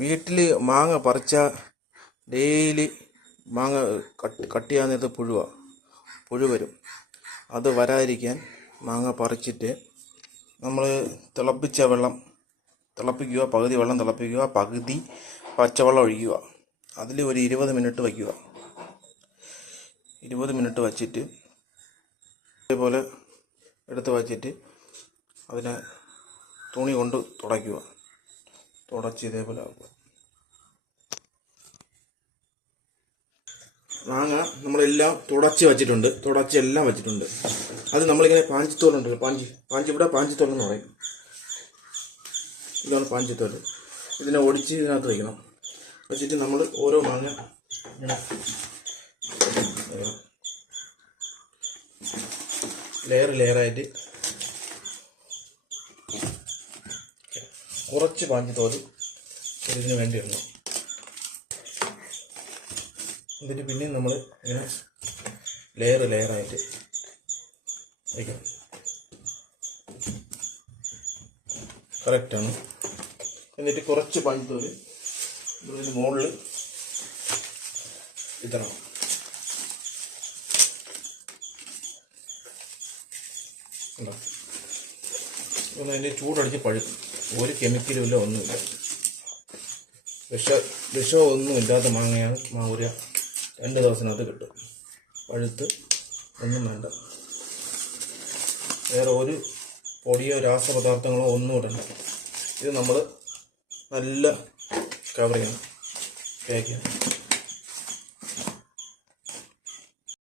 വീട്ടിൽ മാങ്ങ പറിച്ചാൽ ഡെയിലി മാങ്ങ കട്ട് ചെയ്യാൻ നേരത്ത് പുഴു വരും. അത് വരാതിരിക്കാൻ മാങ്ങ പറിച്ചിട്ട് നമ്മൾ തിളപ്പിച്ച വെള്ളം തിളപ്പിക്കുക, പകുതി വെള്ളം തിളപ്പിക്കുക, പകുതി പച്ചവെള്ളം ഒഴിക്കുക. അതിൽ ഒരു 20 മിനിറ്റ് വയ്ക്കുക. 20 മിനിറ്റ് വച്ചിട്ട് ഇതേപോലെ എടുത്ത് വച്ചിട്ട് അതിനെ തുണി കൊണ്ട് തുടയ്ക്കുക. തുടച്ച് ഇതേപോലെ ആക്കുക. മാങ്ങ നമ്മളെല്ലാം തുടച്ച് എല്ലാം വച്ചിട്ടുണ്ട്. അത് നമ്മളിങ്ങനെ പാഞ്ചിത്തോലുണ്ടല്ലോ, ഇവിടെ പാഞ്ചിത്തോലെന്ന് പറയും. ഇതാണ് പാഞ്ചിത്തോല്. ഇതിനെ ഒടിച്ച് ഇതിനകത്ത് വയ്ക്കണം. വെച്ചിട്ട് നമ്മൾ ഓരോ മാങ്ങ ഇങ്ങനെ ലെയറായിട്ട് കുറച്ച് പാഞ്ചിത്തോല് ഇതിന് വേണ്ടി ഇടണം. എന്നിട്ട് പിന്നെയും നമ്മൾ ഇങ്ങനെ ലെയറായിട്ട് വയ്ക്കണം. കറക്റ്റാണ്. എന്നിട്ട് കുറച്ച് പാഞ്ചിത്തോല് ഇതിന് മുകളിൽ ഇടണം. അതിൻ്റെ ചൂടടിച്ച് പഴുക്കും. ഒരു കെമിക്കലും ഇല്ല, ഒന്നുമില്ല. വിഷമോ ഒന്നും ഇല്ലാത്ത മാങ്ങയാണ്. ഒരു 2 ദിവസത്തിനകത്ത് കിട്ടും. പഴുത്ത് ഒന്നും വേണ്ട. വേറെ ഒരു പൊടിയോ രാസപദാർത്ഥങ്ങളോ ഒന്നും ഇടണ്ട. ഇത് നമ്മൾ നല്ല കവർ ചെയ്യണം, പാക്ക് ചെയ്യണം.